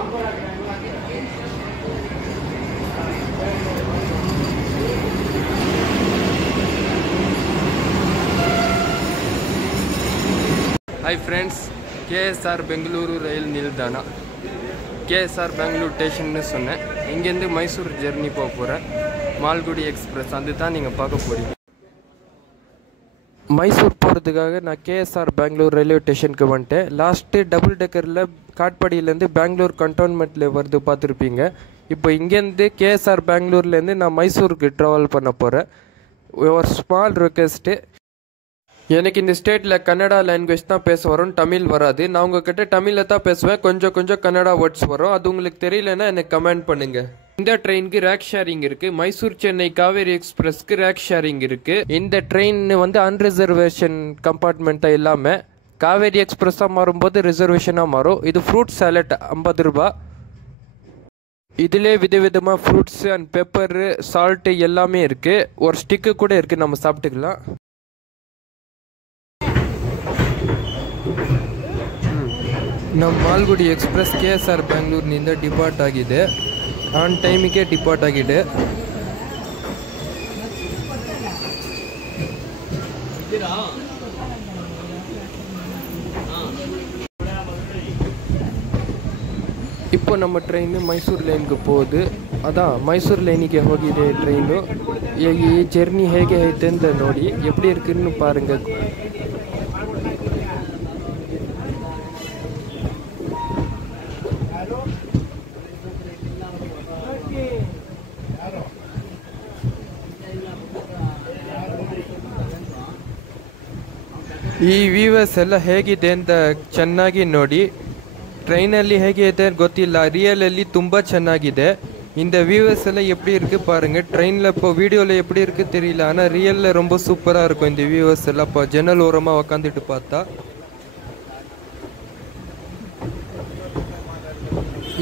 Hi friends, KSR Bengaluru rail நில்தான KSR பெங்களூர் ஸ்டேஷன்னு சொன்னேன். இங்கேருந்து மைசூர் ஜெர்னி போக போகிறேன். மால்குடி எக்ஸ்பிரஸ் அதுதான் நீங்கள் பார்க்க போகிறீங்க. மைசூர் போகிறதுக்காக நான் KSR பெங்களூர் ரயில்வே ஸ்டேஷனுக்கு வந்துட்டேன். லாஸ்ட்டு டபுள் டெக்கரில் காட்பாடியிலேருந்து பெங்களூர் கண்டோன்மெண்ட்டில் வருது பார்த்துருப்பீங்க. இப்போ இங்கேருந்து KSR பெங்களூர்லேருந்து நான் மைசூருக்கு ட்ராவல் பண்ண போகிறேன். ஒரு ஸ்மால் ரிக்வெஸ்ட்டு, எனக்கு இந்த ஸ்டேட்டில் கன்னடா லாங்குவேஜ் தான் பேச வரும், தமிழ் வராது. நான் உங்ககிட்ட தமிழில் தான் பேசுவேன், கொஞ்சம் கன்னடா வேர்ட்ஸ் வரும். அது உங்களுக்கு தெரியலன்னா எனக்கு கமெண்ட் பண்ணுங்கள். இந்த ட்ரெயினுக்கு ரேக் ஷேரிங் இருக்குது. மைசூர் சென்னை காவேரி எக்ஸ்பிரஸ்க்கு ரேக் ஷேரிங் இருக்குது. இந்த ட்ரெயின் வந்து அன்ரிசர்வேஷன் கம்பார்ட்மெண்ட்டாக இல்லாமல் காவேரி எக்ஸ்பிரஸாக மாறும்போது ரிசர்வேஷனாக மாறும். இது ஃப்ரூட் சாலட் 50 ரூபா. இதிலே விதவிதமாக ஃப்ரூட்ஸு அண்ட் பெப்பரு சால்ட்டு எல்லாமே இருக்குது. ஒரு ஸ்டிக்கு கூட இருக்குது, நம்ம சாப்பிட்டுக்கலாம். ನಮ್ಮ ಮಾಲ್ಗುಡಿ ಎಕ್ಸ್ಪ್ರೆಸ್ KSR ಬೆಂಗಳೂರಿನಿಂದ ಡಿಪಾರ್ಟ್ ಆಗಿದೆ. ಆನ್ ಟೈಮಿಗೆ ಡಿಪಾರ್ಟ್ ಆಗಿದೆ. இப்போ நம்ம ಟ್ರೈನ್ ಮೈಸೂರು ಲೈನ್ಗೆ ಹೋಗುದು. ಅதான் ಮೈಸೂರು ಲೈನಿಗೆ ಹೋಗಿದೆ ಟ್ರೈನು. ಈ ಜರ್ನಿ ಹೇಗೆ ಐತೆ ಅಂತ ನೋಡಿ, எப்படி இருக்குன்னு பாருங்க. ಈ ವ್ಯೂವರ್ಸ್ ಎಲ್ಲ ಹೇಗಿದೆ ಅಂತ ಚೆನ್ನಾಗಿ ನೋಡಿ. ಟ್ರೈನಲ್ಲಿ ಹೇಗೆ ಇದೆ ಗೊತ್ತಿಲ್ಲ, ரியலಲ್ಲಿ ತುಂಬ ಚೆನ್ನಾಗಿದೆ. இந்த வியூவர்ஸ் எல்லாம் எப்படி இருக்கு பாருங்க. ட்ரெயினில் இப்போ வீடியோவில் எப்படி இருக்கு தெரியல, ஆனால் ரியலில் ரொம்ப சூப்பராக இருக்கும் இந்த வியூவர்ஸ் எல்லாம். இப்போ ஜன்னல் ஓரமாக உக்காந்துட்டு பார்த்தா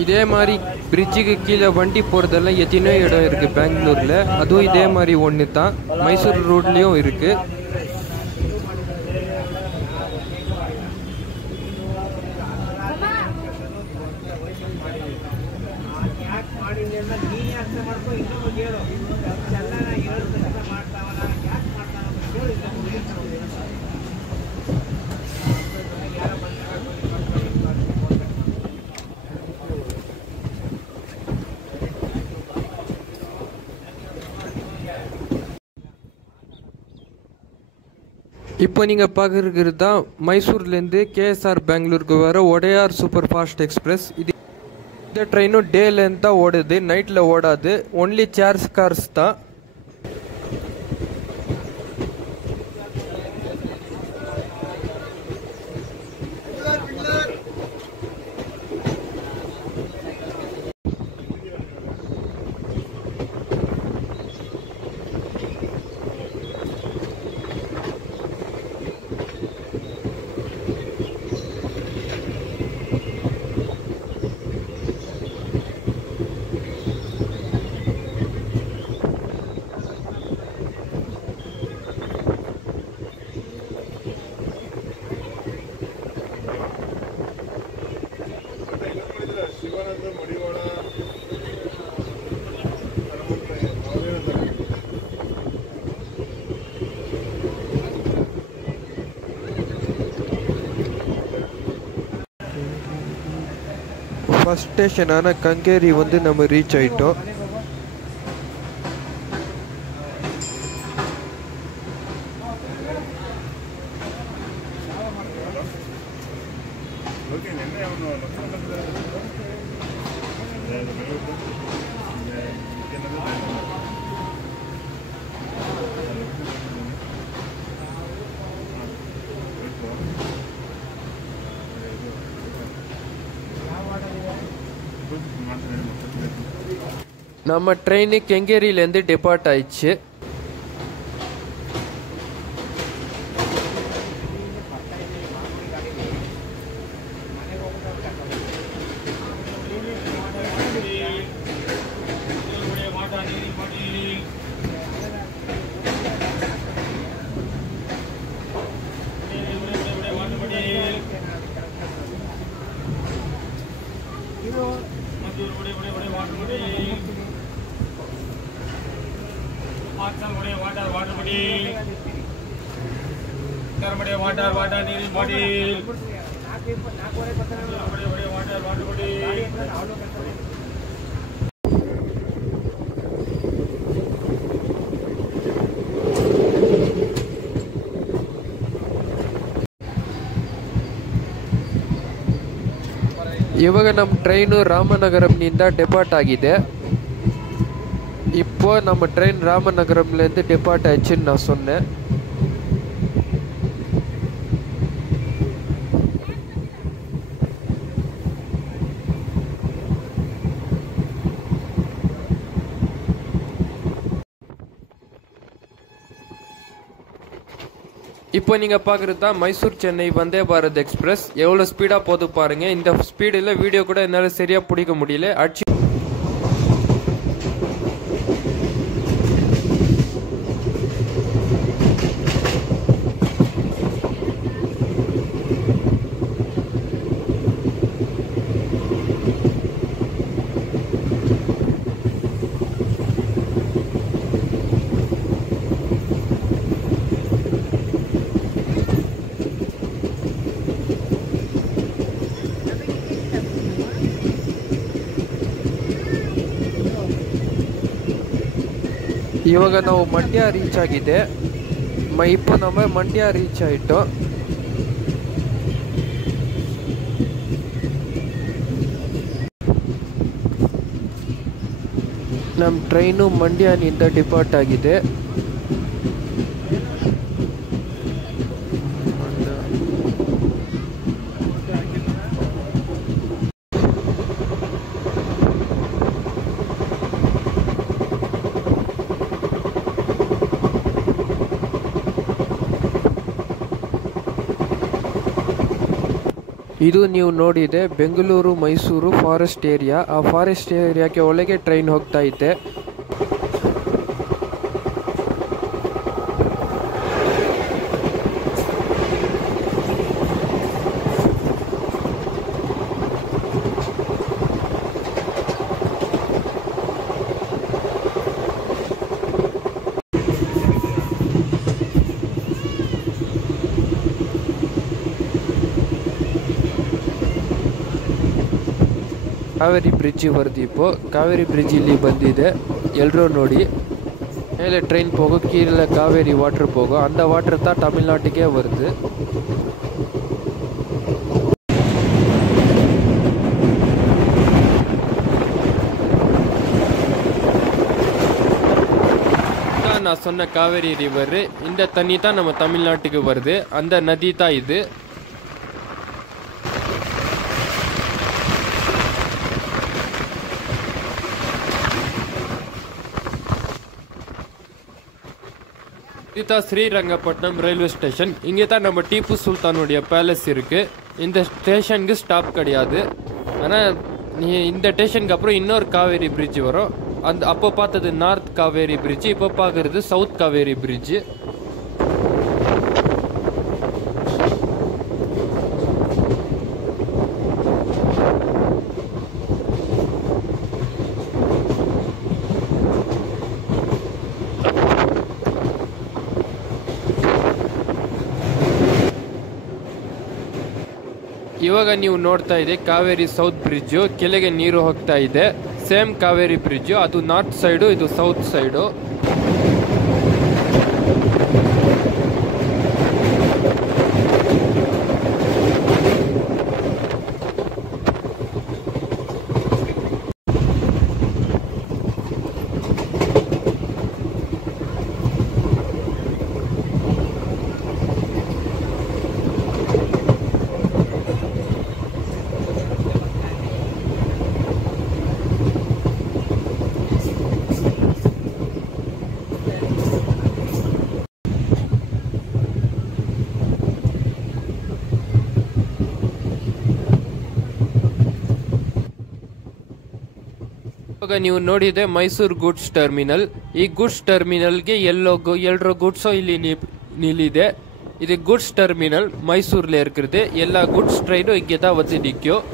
இதே மாதிரி பிரிட்ஜுக்கு கீழே வண்டி போகிறதெல்லாம் எத்தனையோ இடம் இருக்குது பெங்களூரில். அதுவும் இதே மாதிரி ஒன்று தான் மைசூர் ரோட்லேயும் இருக்குது. இப்போ நீங்கள் பார்க்குறது தான் மைசூர்லேருந்து KSR பெங்களூருக்கு வர ஒடையார் சூப்பர் ஃபாஸ்ட் எக்ஸ்பிரஸ். இந்த ட்ரெயினும் டேலேருந்து தான் ஓடுது, நைட்டில் ஓடாது. ஒன்லி சேர்ஸ் கார்ஸ் தான். ஃபஸ்ட் ஸ்டேஷனான கங்கேரி வந்து நம்ம ரீச் ஆகிட்டோம். நம்ம ட்ரெயின் கெங்கேரியிலேருந்து டிபார்ட் ஆயிடுச்சு. ಇವಾಗ ನಮ್ಮ ಟ್ರೈನು ರಾಮನಗರಂನಿಂದ ಡೆಪಾರ್ಟ್ ಆಗಿದೆ. இப்போ நம்ம ட்ரெயின் ராமநகரம்லேருந்து டெபார்ட் ஆயிடுச்சுன்னு நான் சொன்னேன். இப்போ நீங்கள் பார்க்குறது தான் மைசூர் சென்னை வந்தே பாரத் எக்ஸ்பிரஸ். எவ்வளோ ஸ்பீடாக போது பாருங்கள். இந்த ஸ்பீடில் வீடியோ கூட என்னால் சரியாக பிடிக்க முடியல. ಇವಾಗ ನಾವು ಮಂಡ್ಯ ರೀಚ್ ಆಗಿದೆ. இப்போ நம்ம ಮಂಡ್ಯ ರೀಚ್ ಆಯಿತು. ನಮ್ಮ ಟ್ರೈನು ಮಂಡ್ಯನಿಂದ ಡಿಪಾರ್ಟ್ ಆಗಿದೆ. ಇದು ನೀವು ನೋಡಿದೆ ಬೆಂಗಳೂರು ಮೈಸೂರು ಫಾರೆಸ್ಟ್ ಏರಿಯಾ. ಆ ಫಾರೆಸ್ಟ್ ಏರಿಯಾಕ್ಕೆ ಒಳಗೆ ಟ್ರೈನ್ ಹೋಗ್ತಾ ಇದೆ. ಕಾವೇರಿ ಬ್ರಿಡ್ಜ್ ಬರ್ದಿಪ್ಪು. ಕಾವೇರಿ ಬ್ರಿಡ್ಜ್ ಇಲ್ಲಿ ಬಂದಿದೆ, ಎಲ್ಲರೂ ನೋಡಿ. மேலே ட்ரெயின் போகும், கீழே காவேரி வாட்டர் போகும். அந்த வாட்டர் தான் தமிழ்நாட்டுக்கே வருது. நான் சொன்ன காவேரி ரிவர், இந்த தண்ணி தான் நம்ம தமிழ்நாட்டுக்கு வருது. அந்த நதி தான் இது. இதுதான் ஸ்ரீரங்கப்பட்டினம் ரயில்வே ஸ்டேஷன். இங்கே தான் நம்ம டீப்பு சுல்தானுடைய பேலஸ் இருக்குது. இந்த ஸ்டேஷனுக்கு ஸ்டாப் கிடையாது. ஆனால் இந்த ஸ்டேஷனுக்கு அப்புறம் இன்னொரு காவேரி பிரிட்ஜ் வரும். அப்போ பார்த்தது நார்த் காவேரி பிரிட்ஜ், இப்போ பார்க்குறது சவுத் காவேரி பிரிட்ஜ். ಇವಾಗ ನೀವು ನೋಡ್ತಾ ಇದೆ ಕಾವೇರಿ ಸೌತ್ ಬ್ರಿಡ್ಜು. ಕೆಳಗೆ ನೀರು ಹೋಗ್ತಾ ಇದೆ. ಸೇಮ್ ಕಾವೇರಿ ಬ್ರಿಡ್ಜು, ಅದು ನಾರ್ತ್ ಸೈಡು, ಇದು ಸೌತ್ ಸೈಡು. ಇವಾಗ ನೀವು ನೋಡಿದೆ ಮೈಸೂರು ಗುಡ್ಸ್ ಟರ್ಮಿನಲ್. ಈ ಗುಡ್ಸ್ ಟರ್ಮಿನಲ್ಗೆ ಎಲ್ಲರ ಗುಡ್ಸು ಇಲ್ಲಿ ನಿಲ್ಲಿದೆ. இது குட்ஸ் டெர்மினல் மைசூரில் இருக்கிறது. எல்லா குட்ஸ் ட்ரெயினும் இங்கே தான் வந்து நிற்கும்.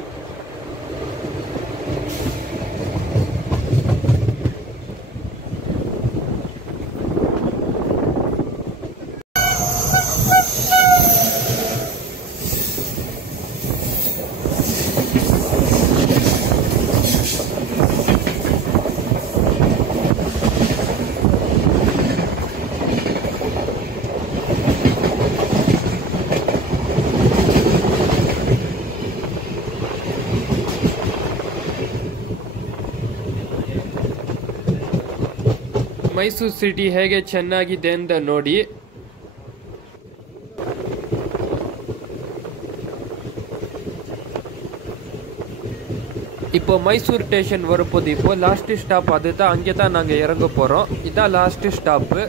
ಮೈಸೂರು ಸಿಟಿ ಹೇಗೆ ಚೆನ್ನಾಗಿದೆ ಅಂತ ನೋಡಿ. இப்போ மைசூர் ஸ்டேஷன் வரப்போது. இப்போ லாஸ்ட் ஸ்டாப் அதுதான், அங்கே தான் நாங்கள் இறங்க போகிறோம். இதான் லாஸ்ட் ஸ்டாப்பு.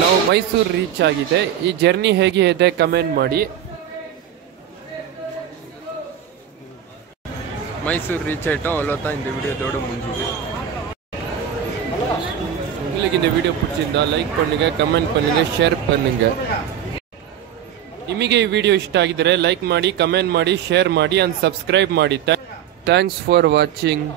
ನಾವು ಮೈಸೂರು ರೀಚ್ ಆಗಿದೆ. ಈ ಜರ್ನಿ ಹೇಗೆ ಇದೆ ಕಮೆಂಟ್ ಮಾಡಿ. மைசூர் ரீச் ஆகிட்டோம். அவ்வளோதான் இந்த வீடியோதோடு முடிஞ்சுது. உங்களுக்கு இந்த வீடியோ பிடிச்சிருந்தா லைக் பண்ணுங்கள், கமெண்ட் பண்ணுங்கள், ಶೇರ್ பண்ணுங்கள். ನಿಮಗೆ ಈ ವಿಡಿಯೋ ಇಷ್ಟ ಆಗಿದ್ರೆ ಲೈಕ್ ಮಾಡಿ, ಕಮೆಂಟ್ ಮಾಡಿ, ಶೇರ್ ಮಾಡಿ ಆ್ಯಂಡ್ ಸಬ್ಸ್ಕ್ರೈಬ್ ಮಾಡಿ. Thanks for watching.